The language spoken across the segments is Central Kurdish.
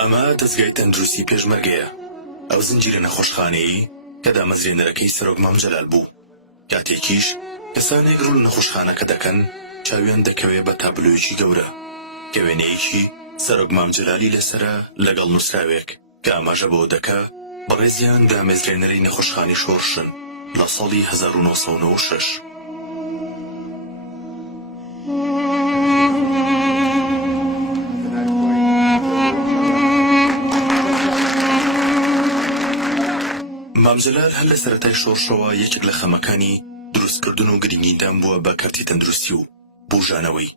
ئەمە دەستگای تەندروستی پێشمەرگەیە، ئەو زنجیرە نەخۆشخانەیە کە دامەزرێنەرەکەی سەرۆک مام جەلال بوو. کاتێکیش کەسانێک ڕوون نەخۆشخانەکە دەکەن چاویان دەکەوێت بە تابلۆیەکی گەورە کە وێنەیەکی سەرۆک مام جەلالی لەسرە لەگەڵ نووسراوێک کە ئاماژە بۆ دەکا بەڕێزیان دامەزرێنەرەی نەخۆشخانی شۆڕشن لە ساڵی 1996. مام جەلال هەر لە سەرەتای شۆڕشەوە یەکێک لە خەمەکانی دروستکردن و گرنگیدان بووە بە کارتی تەندروستی و بوژانەوەی.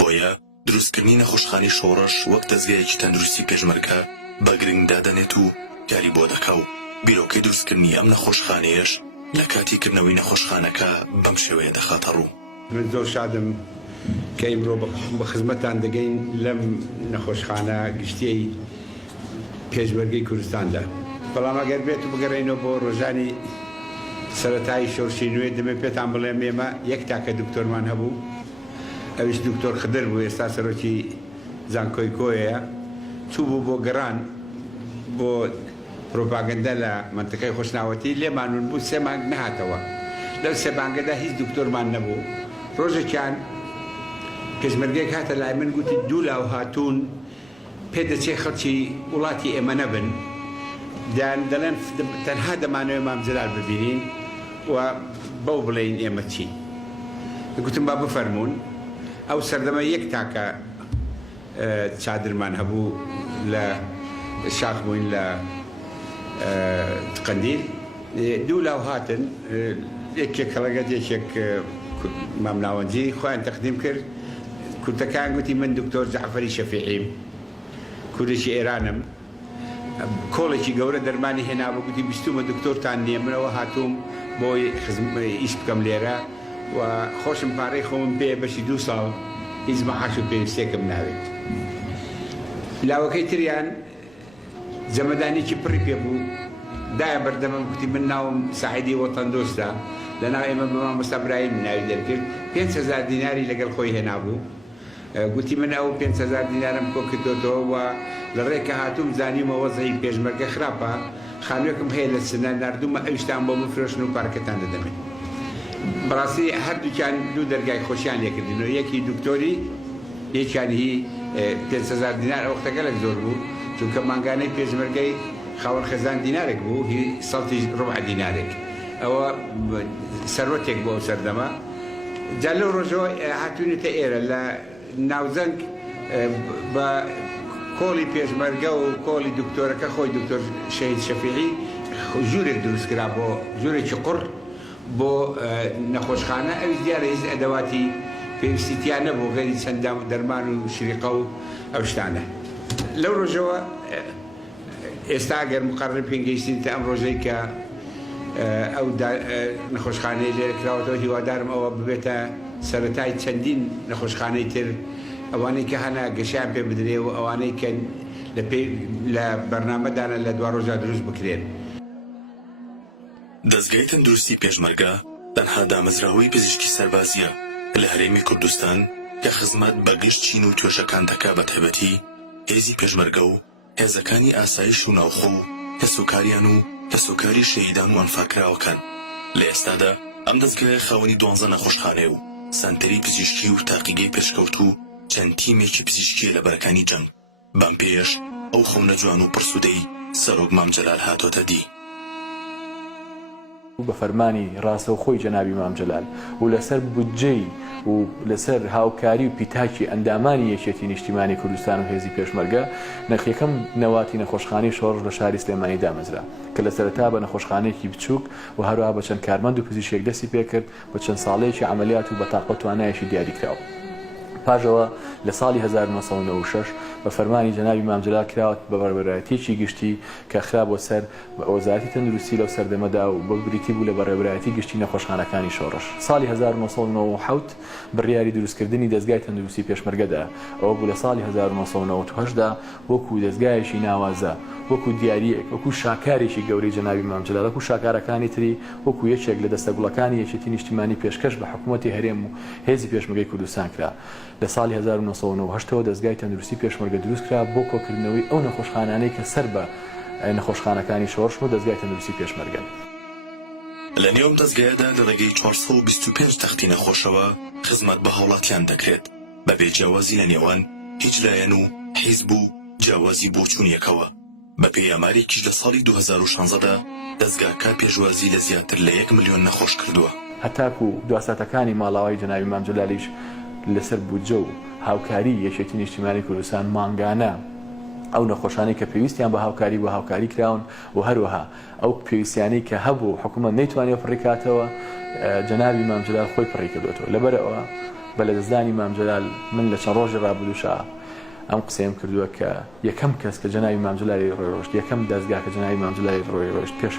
بۆیە دروستکردنی نەخۆشخانی شۆڕش وەک دەستگایەکی تەندروستی پێشمەرگە بە گرنگ دادەنێت و کاری بۆ دەکا و بیرۆکەی دروستکردنی ئەم نەخۆشخانەیەش لە کاتی کردنەوەی نەخۆشخانەکە بەم شێوەیە دەخاتە ڕوو. من زۆر شادم کە ئیمڕۆ بە خزمەتتان دەگەین لەم نەخۆشخانە گشتیی پێشمەرگەی کوردستاندا. بەڵام ئەگەر بێت و بگەڕێنەوە بۆ ڕۆژانی سەرەتایی شۆڕشی نوێ دەمێت پێتان بڵێم ئێمە یەک تاکە دکتۆرمان هەبوو، ئەویش دکتۆر خدر بوو، ئێستا سەرۆکی زانکۆی کۆیەیە، چوو بوو بۆ گەڕان بۆ پرۆپاگەندە لە منتقەی خۆشناوەتی، لێمانون بوو 3 مانگ نەهاتەوە. لەو 3 مانگەدا هیچ دکتۆرمان نەبوو. ڕۆژێکیان پێشمەرگەیەک هاتە لای من گوتی دوو لاو هاتوون پێدەچێ خەڵکی وڵاتی ئێمە نەبن، دەڵێن تەنها دەمانەوێت مام جەلال ببینین و بەو بڵێین ئێمە چی. گوتم با بفەرمونون. ئەو سەردەمە یەک تاکە چادرمان هەبوو لە شاخ بووین لە قەندیل، دوو لاو هاتن، یەکێک کەڵەگەت یەکێک مام ناوەنجی خۆیان تەقدیم کرد. کورتەکان گوتی من دکتۆر جەعفەری شەفیعیم، کوردێکی ئێرانم، کۆڵێکی گەورە دەرمانی هێنابوو، گوتی بیستومە دکتۆرتان نییە، منەوە هاتووم بۆی ئیش بکەم لێرە و خۆشم پارەی خۆم پێ بەشی 2 ساڵ هیچ مەعاش و پێویستێکم ناوێت. لاوەکەی تریان جەمەدانێکی پڕی پێ بوو، دایە بەردەمەم، گوتی من ناوم سعیدی وەتەندۆستە، لە ناو ئێمە بە مامۆستا برایم ناوی دەرکرد، 5,000 دیناری لەگەڵ خۆی هێنابوو. گوتی من ئەو 5,000 دینارم کۆ کردوتەوە و لە ڕێکە هاتووم زانیمە وەزعی پێشمەرگە خراپە، خانوویەکم هەیە لە سنە، ناردوومە ئەویشتان بۆ بفرۆشن و پارکەتان دەدەمێت. بەڕاستی هەردووکیان دوو دەرگای خۆشیان لێکردینەوە، یەکی دکتۆری، یەکیان هی 5,000 دینار. ئەو وەختەگەلێک زۆر بوو، چونکە مانگانەی پێشمەرگەی خاوەن خێزان دینارێک بوو، هی سەڵتی ڕوبع دینارێک، ئەوە سەرۆتێک بۆ ئەو سەردەما. جا لەو ڕۆژەوە هاتوونێتە ئێرە لە ناوزەنگ بە کۆڵی پێشمەرگە و کۆڵی دکتۆرەکە خۆی دکتۆر شەهید شەفیعی ژوورێک دروستکرا بۆ ژوورێکی قوڕ بۆ نەخۆشخانە. ئەوی دیارە هیچ ئەدەواتی پێویستیان نەبوو غێری چەند دەرمان و شریقە و ئەو شتانە. لەو ڕۆژەوە ئێستا ئەگەر مقەرڕ پێنگەیشتینتە ئەم ڕۆژەی کە ئەو نەخۆشخانەی لێرە کراوەتەوە، هیوادارم ئەوە ببێتە سەرەتای چەندین نەخۆشخانەی تر، ئەوانەی کە هەنا گەشیان پێ بدرێ و ئەوانەی کە لە بەرنامەدانە لە 2 ڕۆژە دروست بکرێن. دەستگای تەندروستی پێشمەرگە تەنها دامەزراوەی پزیشکی سەربازیە لە هەرێمی کوردستان کە خزمەت بە گشت چین و توێژەکان دەکا، بە تایبەتی هێزی پێشمەرگە و هێزەکانی ئاسایش و ناوخۆ و کەسوکاریان و کەسوکاری شەهیدان و ئەنفاکراوەکان. لە ئێستادا ئەم دەستگایە خاوەنی 12 نەخۆشخانەیە و سانتەری پزیشکی و تاقیگەی پێشکەوت و چەند تیمێکی پزیشکیە لە بەرەکانی جەنگ. بەم پێش ئەو خەونە جوان و پرسوودەی سەرۆک مام جەلال هاتۆتە دی. بە فەرمانی ڕاستەوخۆی جەنابی مام جەلال و لەسەر بودجەی و لەسەر هاوکاری و پیتاکی ئەندامانی یەکێتی نیشتیمانی کوردستان و هێزی پێشمەرگە نرخەکەم نەواتی نەخۆشخانەی شۆڕش لە شاری سلێمانی دامەزرا کە لە سەرەتا بە نەخۆشخانەیەکی بچووک و هەروەها بە چەند کارمەند و پزیشک دەستی پێکرد بە چەند ساڵەیەکی عملیات و بەتاقە توانایەکی دیاریکراوە. پاژەوە لە ساڵی 1996 بە فەرمانی جەنابی مام جەلال کراوە بە بەڕێوەبەرایەتیی گشتی کە خرا بۆ سەر بە وەزارەتی تەندروستی لەو سەردەمەدا و بە بریتی بوو لە بەڕێوەبەرایەتی گشتی نەخۆشخانەکانی شۆڕش. ساڵی 1997 بڕیاری دروستکردنی دەستگای تەندروستی پێشمەرگەدا ئەوە بوو لە ساڵی 1998دا وەکو دەستگایەکی ناوازە، وەکو دیاریەک، وەکو شاکارێکی گەورەی جەنابی مام جەلال، وەکو شاکارەکانی تری وەکو یەکێک لە دەستەگوڵەکانی یەکێتی نیشتیمانی پێشکەش بە حکوومەتی هەرێم و هێزی پێشمەرگەی کوردستان کرا. لە ساڵی 1998ەوە دەستگای تەندروستی پێشمەرگە دروست کرا بۆ کۆکردنەوەی ئەو نەخۆشخانانەی کە سەر بە نەخۆشخانەکانی شۆڕش و دەستگای تەندروستی پێشمەرگەن. لە نێوم دەستگایەدا لە ڕێگەی 425 تەختی نەخۆشەوە خزمەت بە هاوڵاتیان دەکرێت بە بێ جیاوازی لە نێوان هیچ لایەن و حیزب و جیاوازی بۆچوونیەکەوە. بە پێیامارێکیش لە ساڵی 2016دا دەستگاکە پێشوازی لە زیاتر لە 1 ملیۆن نەخۆش کردووە. هەتاکو دواساتەکانی ماڵاوای جەنابی مام جەلالیش لەسەر بودجە و هاوکاری یەکێتی نیشتیمانی کوردستان مانگانە ئەو نەخۆشانەی کە پێویستیان بە هاوکاری کراون و هەروەها ئەو پێویستیانەی کە هەبوو حکوومەت نەیتوانێت پڕێکاتەوە جەنابی مام جەلال خۆی پڕی کردوێتەوە. لەبەرەوە بە لەدەستدانی مام جەلال من لە چەند ڕۆژی ڕابردووشە ئەم قسەیم کردووە کە یەکەم کەس کە جەنابی مام جەلالی ڕۆیڕۆشت، یەکەم دەستگا کە جەنابی مام جەلالی ڕۆیڕۆشت پێش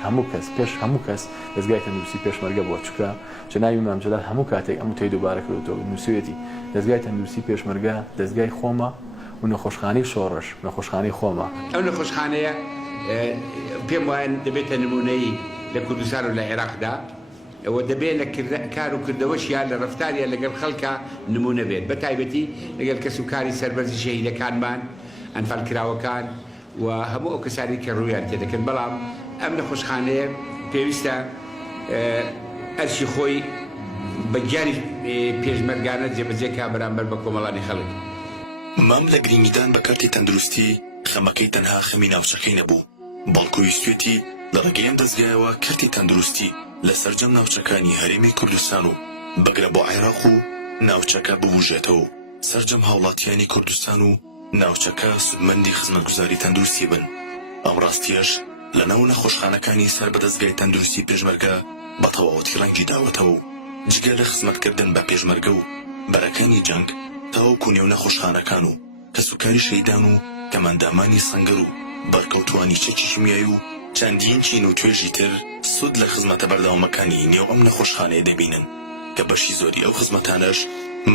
هەموو کەس دەستگای تەندروستی پێشمەرگە بووە، چونکە جەنابی مام جەلال هەموو کاتێک ئەم تێی دووبارە کردوەوە نووسێتی دەستگای تەندروستی پێشمەرگە دەستگای خۆمە و نەخۆشخانەی شۆڕش نەخۆشخانەی خۆمە. ئەو نەخۆشخانەیە پێم وایە دەبێتە نمونەی لە کوردستان و لە عێراقدا، ئەوە دەبێت لە کار و کردەوەشیان لە ڕفتاریان لەگەڵ خەڵکە نمونە بێت، بە تایبەتی لەگەڵ کەس و کاری سەربەرزی شەهیدەکانمان، ئەنفالکراوەکان و هەموو ئەو کەسانی کە ڕوویان تێدەکەن. بەڵام ئەم نەخۆشخانەیە پێویستە ئەرشی خۆی بە گیانی پێشمەرگانە جێبەجێکا بەرامبەر بە کۆمەڵانی خەڵک. مام لە گرنگیدان بە کارتی تەندروستی خەمەکەی تەنها خەمی ناوچەکەی نەبوو، بەڵکو ویستوێتی لە ڕێگەی ئەم دەستگایەوە کارتی تەندروستی لە سەرجەم ناوچەکانی هەرێمی کوردستان و بەگرە بۆ عێراق و ناوچەکە ببوژێتەوە سەرجەم هاوڵاتیانی کوردستان و ناوچەکە سودمەندی خزمەتگوزاری تەندروستی بن. ئەم ڕاستیەش لە ناو نەخۆشخانەکانی سەر بە دەستگای تەندروستی پێشمەرگە بە تەواوەتی ڕەنگی داوەتەوە و جگە لە خزمەتکردن بە پێشمەرگە و بەرەکانی جەنگ تاوەکو نێو نەخۆشخانەکان و کەسوکاری شەیدان و کەمەندامانی سەنگەر و بەرکەوتوانی چەکی شیمیایی و چەندین چین و توێژی تر سود لە خزمەتە بەردەوامەکانی نێو ئەم نەخۆشخانەیە دەبینن کە بەشی زۆری ئەو خزمەتانەش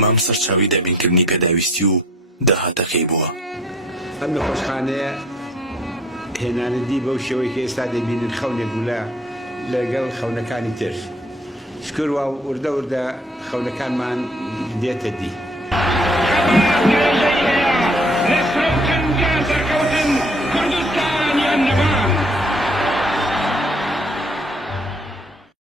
مام سەرچاوی دابینکردنی پێداویستی و داهاتەکەی بووە. ئەم نەخۆشخانەیە هێنانەدی بەو شێوەی کە ئێستا دەبینن خەونێک گولا لەگەڵ خەونەکانی تر. شکر و وردە خەونەکانمان دێتە دی.